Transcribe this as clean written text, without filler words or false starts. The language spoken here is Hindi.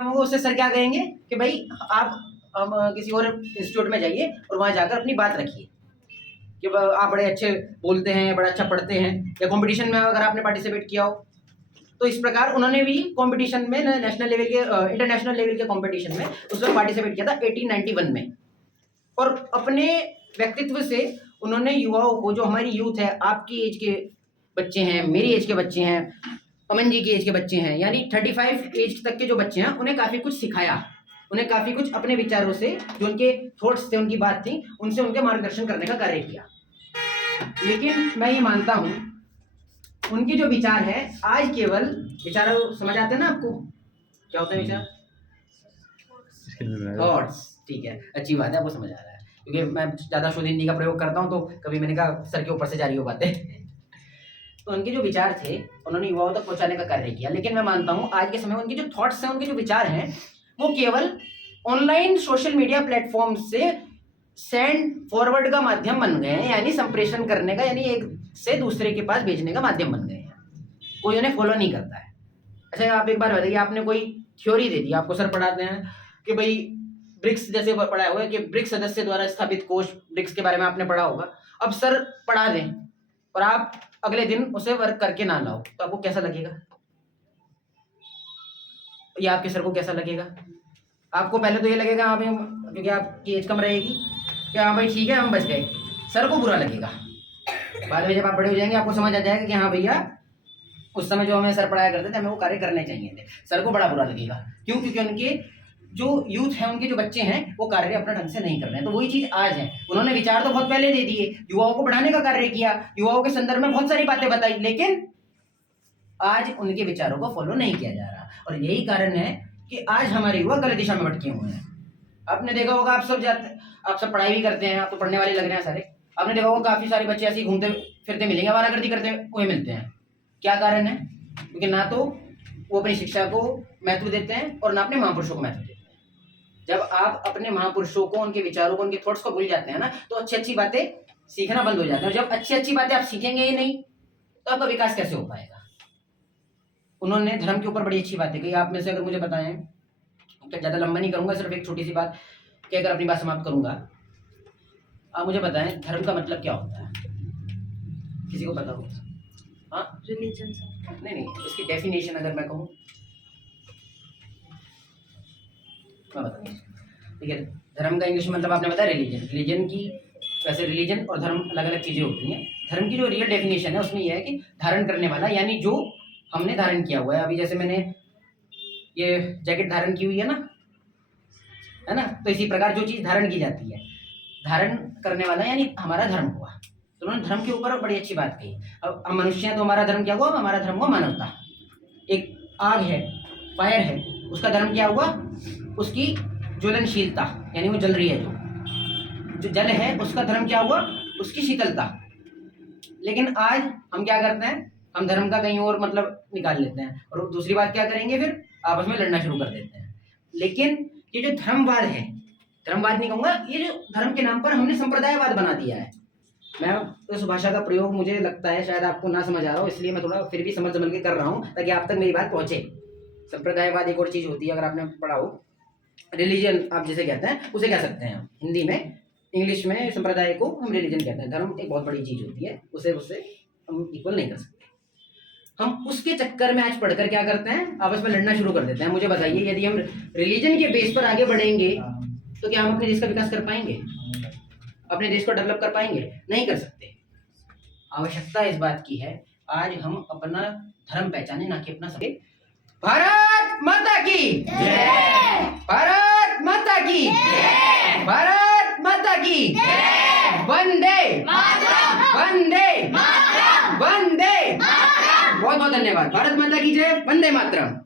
वो उससे सर क्या कहेंगे कि भाई आप किसी और इंस्टीट्यूट में जाइए और वहाँ जाकर अपनी बात रखिए कि आप बड़े अच्छे बोलते हैं, बड़ा अच्छा पढ़ते हैं, या कंपटीशन में अगर आपने पार्टिसिपेट किया हो। तो इस प्रकार उन्होंने भी कंपटीशन में नेशनल लेवल के इंटरनेशनल लेवल के कंपटीशन में उसमें पार्टिसिपेट किया था 1891 में। और अपने व्यक्तित्व से उन्होंने युवाओं को, जो हमारी यूथ है, आपकी एज के बच्चे हैं, मेरी एज के बच्चे हैं, अमन जी की एज के बच्चे हैं, यानी 35 एज तक के जो बच्चे हैं, उन्हें काफ़ी कुछ सिखाया, उन्हें काफ़ी कुछ अपने विचारों से, जो उनके थॉट्स थे, उनकी बात थी, उनसे उनके मार्गदर्शन करने का कार्य किया। लेकिन मैं ये मानता हूँ उनके जो विचार है आज केवल विचार, समझ आते हैं ना आपको क्या होता है विचार? थॉट्स। ठीक है, अच्छी बात है, आपको समझ आ रहा है, क्योंकि मैं ज़्यादा शुद्ध हिंदी का प्रयोग करता हूँ तो कभी मैंने कहा सर के ऊपर से जारी हो बातें। तो उनके जो विचार थे उन्होंने युवाओं तक पहुंचाने का कार्य किया। लेकिन मैं मानता हूँ आज के समय उनके जो थॉट्स हैं, उनके जो विचार हैं, वो केवल ऑनलाइन सोशल मीडिया प्लेटफॉर्म से सेंड फॉरवर्ड का माध्यम बन गए हैं, यानी संप्रेषण करने का, यानी एक से दूसरे के पास भेजने का माध्यम बन गए हैं। कोई उन्हें फॉलो नहीं करता है। अच्छा, आप एक बार बताइए, आपने कोई थ्योरी दे दी, आपको सर पढ़ाते हैं कि भाई ब्रिक्स जैसे पढ़ा हुआ है कि ब्रिक्स सदस्य द्वारा स्थापित कोष, ब्रिक्स के बारे में आपने पढ़ा होगा। अब सर पढ़ा दें और आप अगले दिन उसे वर्क करके ना लाओ, तो आपको कैसा लगेगा? या आपके सर को कैसा लगेगा? आपको पहले तो ये लगेगा हाँ भाई, क्योंकि आपकी एज कम रहेगी, कि हाँ भाई ठीक है हम बच गए। सर को बुरा लगेगा। बाद में जब आप बड़े हो जाएंगे आपको समझ आ जाएगा कि हाँ भैया उस समय जो हमें सर पढ़ाया करते थे हमें वो कार्य करने चाहिए थे। सर को बड़ा बुरा लगेगा। क्यों? क्योंकि उनके जो यूथ है, उनके जो बच्चे हैं, वो कार्य अपना ढंग से नहीं कर रहे हैं। तो वही चीज आज है, उन्होंने विचार तो बहुत पहले दे दिए, युवाओं को बढ़ाने का कार्य किया, युवाओं के संदर्भ में बहुत सारी बातें बताई, लेकिन आज उनके विचारों को फॉलो नहीं किया जा रहा। और यही कारण है कि आज हमारे युवा गलत दिशा में भटके हुए हैं। आपने देखा होगा, आप सब पढ़ाई भी करते हैं, आप तो पढ़ने वाले लग रहे हैं सारे। आपने देखा होगा काफी सारे बच्चे ऐसे ही घूमते फिरते मिलेंगे, आवारागर्दी करते हुए मिलते हैं। क्या कारण है? क्योंकि ना तो वो अपनी शिक्षा को महत्व देते हैं और ना अपने महापुरुषों को महत्व देते हैं। जब आप अपने महापुरुषों को, उनके विचारों को, उनके थॉट्स को भूल जाते हैं ना, तो अच्छी अच्छी बातें सीखना बंद हो जाता है। और जब अच्छी अच्छी बातें आप सीखेंगे ही नहीं तो आपका विकास कैसे हो पाएगा? उन्होंने धर्म के ऊपर बड़ी अच्छी बातें कही। आप में से अगर मुझे बताएं, तो ज़्यादा लंबा नहीं करूंगा, सिर्फ एक छोटी सी बात कहकर अपनी बात समाप्त करूंगा। आप मुझे बताएं धर्म का मतलब क्या होता है? किसी को पता हो? हाँ, रिलीजन। नहीं, इसकी डेफिनेशन अगर मैं कहूँ, मैं बताऊँ। ठीक है, धर्म का इंग्लिश मतलब आपने बताया रिलीजन। रिलीजन की, वैसे रिलीजन और धर्म अलग अलग चीज़ें होती हैं। धर्म की जो रियल डेफिनेशन है उसमें यह है कि धारण करने वाला, यानी जो हमने धारण किया हुआ है। अभी जैसे मैंने ये जैकेट धारण की हुई है ना, तो इसी प्रकार जो चीज़ धारण की जाती है, धारण करने वाला यानी हमारा धर्म हुआ। तो उन्होंने धर्म के ऊपर बड़ी अच्छी बात कही। अब हम मनुष्य हैं तो हमारा धर्म क्या हुआ? हमारा धर्म हुआ मानवता। एक आग है, फायर है, उसका धर्म क्या हुआ? उसकी ज्वलनशीलता, यानी वो जल रही है। जो जल है उसका धर्म क्या हुआ? उसकी शीतलता। लेकिन आज हम क्या करते हैं? हम धर्म का कहीं और मतलब निकाल लेते हैं और दूसरी बात क्या करेंगे, फिर आपस में लड़ना शुरू कर देते हैं। लेकिन ये जो धर्मवाद है, धर्मवाद नहीं कहूँगा, ये जो धर्म के नाम पर हमने संप्रदायवाद बना दिया है। मैं उस भाषा का प्रयोग मुझे लगता है शायद आपको ना समझ आ रहा हो, इसलिए मैं थोड़ा फिर भी समझ के कर रहा हूँ ताकि आप तक मेरी बात पहुँचे। संप्रदायवाद एक और चीज़ होती है, अगर आपने पढ़ा हो। रिलीजन आप जिसे कहते हैं उसे कह सकते हैं हम हिंदी में, इंग्लिश में संप्रदाय को हम रिलीजन कहते हैं। धर्म एक बहुत बड़ी चीज़ होती है, उसे हम इक्वल नहीं कर सकते। हम उसके चक्कर में आज पढ़कर क्या करते हैं? आपस में लड़ना शुरू कर देते हैं। मुझे बताइए, यदि हम रिलीजन के बेस पर आगे बढ़ेंगे तो क्या हम अपने देश का विकास कर पाएंगे? अपने देश को डेवलप कर पाएंगे? नहीं कर सकते। आवश्यकता इस बात की है आज हम अपना धर्म पहचाने, ना कि अपना सब। भारत माता की जय! भारत माता की जय! भारत माता की जय! वंदे मातरम! वंदे मातरम! वंदे मातरम! बहुत बहुत धन्यवाद। भारत माता की जय, वंदे मातरम।